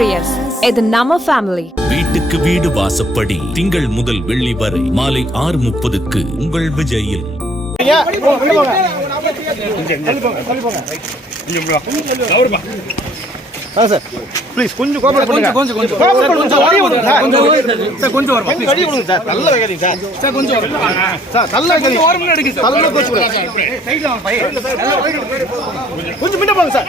Experience இது நம்ம family வீட்டுக்கு வீடு வாசப்படி திங்கள் முதல் வெள்ளி வரை மாலை ஆறு முப்பதுக்கு உங்கள் விஜயில் சார் ப்ளீஸ் கொஞ்சம் கோஆபரேட் பண்ணுங்க கொஞ்சம் கொஞ்சம் கோஆபரேட் பண்ணுங்க சார் வழி விடுங்க சார் கொஞ்சம் சார் கொஞ்சம் வர கொஞ்சம் வழி விடுங்க சார் நல்ல வைக்காதீங்க சார் சார் கொஞ்சம் சார் நல்ல வைக்காதீங்க ஓரம் எடுங்க சார் நல்ல கோச்சு விடுங்க சைடுல வாங்க பையன் கொஞ்சம் பின்ன போங்க சார்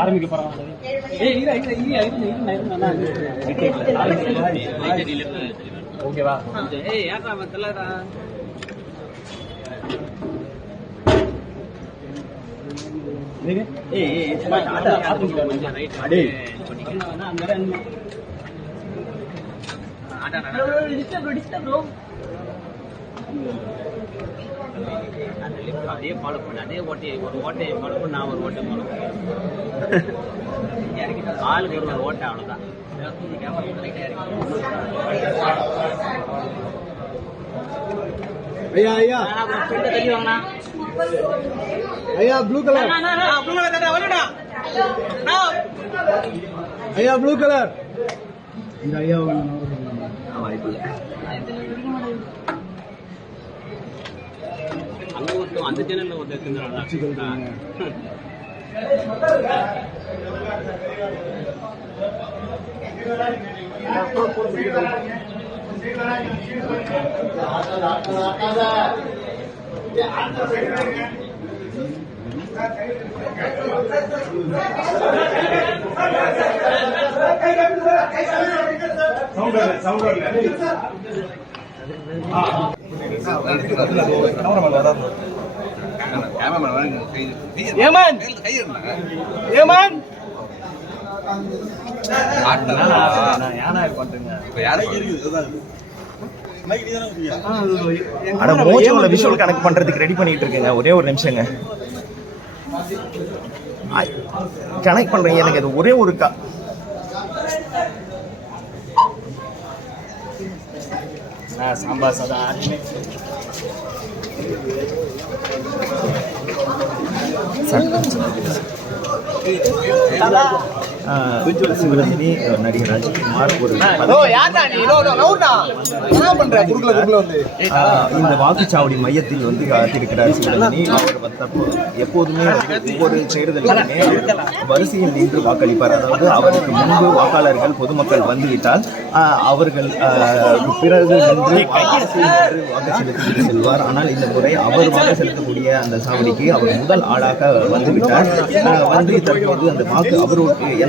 ஆரம்பிக்க போறாங்க ஓகேவா ஏய் ஏன்டா அவன் தெரியலடா ஏய் ஏய் சும்மா ஆட்டோ ஆரம்பிக்க கொஞ்சம் ரைட் அடே பண்ணிக்கலாம் நான் அங்க ஆட்டோ டிஸ்டர்ப் டிஸ்டர்ப் அதே ஃபாலோ பண்ணு. அதே ஓட்டையை ஒரு ஓட்டையை ஃபாலோ பண்ணு நான் ஒரு ஓட்டை ஃபாலோ பண்ணு. ஆளுக்கு ஒரு ஒரு ஓட்டை அவ்வளோதான் ஐயா ஐயா. தள்ளி ஐயா ப்ளூ கலர் ஐயா ப்ளூ கலர் இந்த ஐயா அங்கே ஒருத்தன் அந்த சேனலில் ஒருத்தர் இருந்தாங்க ஏமான்! ஏமான்! அட மோஜோல விஷுவல் கனெக்ட் பண்றதுக்கு ரெடி பண்ணிட்டு இருக்கேங்க. ஒரே ஒரு நிமிஷங்க. கனெக்ட் பண்றீங்க. எனக்கு அது ஒரே ஒரு கா சாம்பார் சாதம் 裁判所。விஜுவல் சிவரஞ்சனி நடிகர் ராஜ்குமார் ஒரு இந்த வாக்குச்சாவடி மையத்தில் வந்து காத்திருக்கிறார் சிவரஞ்சனி அவர் தற்போது எப்போதுமே ஒவ்வொரு தேர்தலுக்குமே வரிசையில் நின்று வாக்களிப்பார். அதாவது அவருக்கு முன்பு வாக்காளர்கள் பொதுமக்கள் வந்துவிட்டால் அவர்கள் பிறகு நின்று வாக்கு செலுத்திவிட்டு செல்வார். ஆனால் இந்த முறை அவர் வாக்கு செலுத்தக்கூடிய அந்த சாவடிக்கு அவர் முதல் ஆளாக வந்துவிட்டார். வந்து தற்போது அந்த வாக்கு அவருக்கு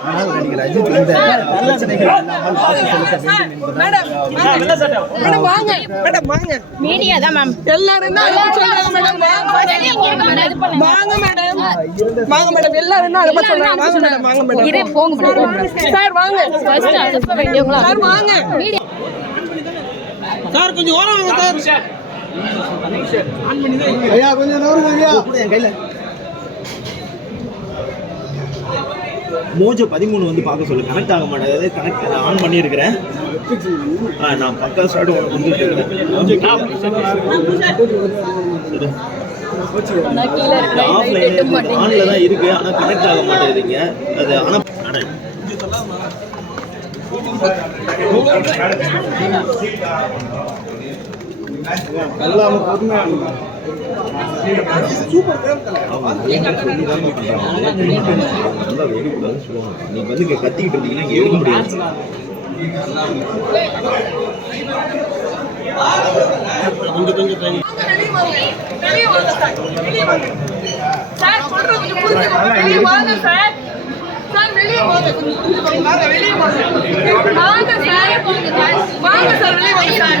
ஆனால் நடிகர் அஜித் இந்த பிரச்சனைகள் இல்லாமல் வாக்கு செலுத்த வேண்டும் என்பதால் மீடியா தான் மேம் எல்லாரும் தான் அதை சொல்றாங்க மேடம்? வாங்க மேடம். வாங்க மேடம். எல்லாரும் தான் அதை சொல்றாங்க? வாங்க மேடம். வாங்க மேடம். இரு போங்க மேடம். சார் வாங்க. ஃபர்ஸ்ட் அனுப்ப வேண்டியவங்களா? சார் வாங்க. மீடியா சார் கொஞ்சம் ஓரம் வாங்க சார். ஐயா கொஞ்சம் நவருங்க ஐயா. என் கையில. மோஜோ பதிமூணு வந்து பார்க்க சொல்லு. கனெக்ட் ஆக மாட்டேங்குது. கனெக்ட் ஆன் பண்ணியிருக்கிறேன். ஆ நான் பக்கா ஸ்டார்ட் உனக்கு வந்துட்டு ஆஃப்லைன் ஆன்ல தான் இருக்கு. ஆனா கனெக்ட் ஆக மாட்டேங்குதுங்க. அது ஆனா அட, எல்லாம் பொறுமையா நீங்க வந்து கத்திக்கிட்டு இருந்தீங்கன்னா இங்க எடுக்க முடியாது வெளியே வாங்க சார் வெளியே வாங்க சார் சொல்றது கொஞ்சம் புரிஞ்சுக்கோங்க. வெளியே வாங்க சார். சார் வெளியே வாங்க வெளியே வாங்க. வாங்க சார். வாங்க சார். வெளியே வாங்க சார்.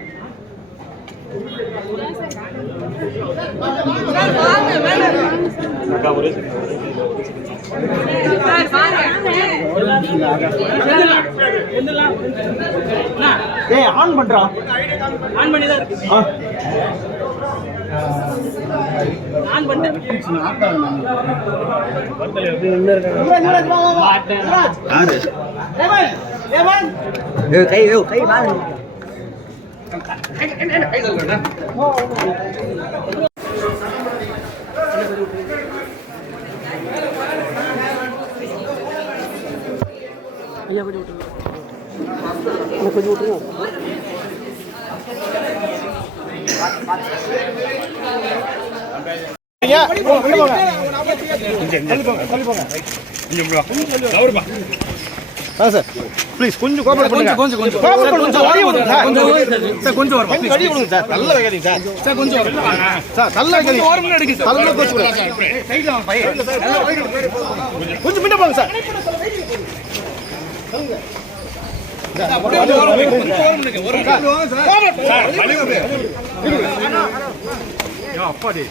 வருவாங்க சார் வெளியே வாங்க வாங்க மேடம் சார் உங்களை தான் சொன்னதா வெளியே வாங்க சார் வாங்க சார் கொஞ்சம் சார் போங்க. மேடம் போங்க வாங்க போங்க. ஆன் பண்றா சார். ப்ளீஸ் கொஞ்சம் கோஆபரேட் பண்ணுங்க கொஞ்சம் கொஞ்சம் கோஆபரேட் பண்ணுங்க சார் வழி விடுங்க சார் கொஞ்சம் சார் கொஞ்சம் வரும் கொஞ்சம் வழி விடுங்க சார். நல்ல வைக்காதீங்க சார். சார் கொஞ்சம் சார் நல்ல வைக்காதீங்க ஓரம் எடுங்க சார். நல்ல கோச்சு விடுங்க சைடுல வாங்க பையன். கொஞ்சம் பின்ன போங்க சார். அப்பாடி.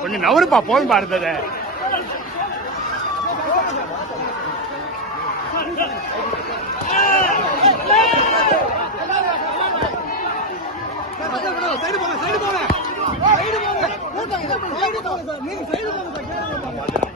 கொஞ்சம் நவருப்பா போதும் போங்க Girias family, சைடு போங்க family. அன்புள்ள கிரியஸ்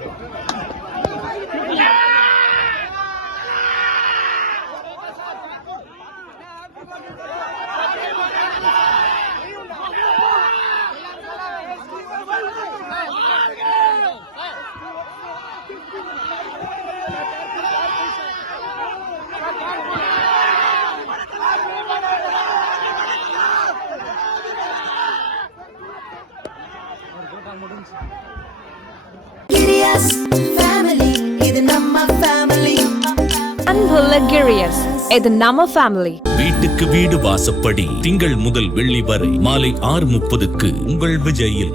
இது நம்ம ஃபேமிலி வீட்டுக்கு வீடு வாசப்படி திங்கள் முதல் வெள்ளி வரை மாலை ஆறு முப்பதுக்கு உங்கள் விஜயில்.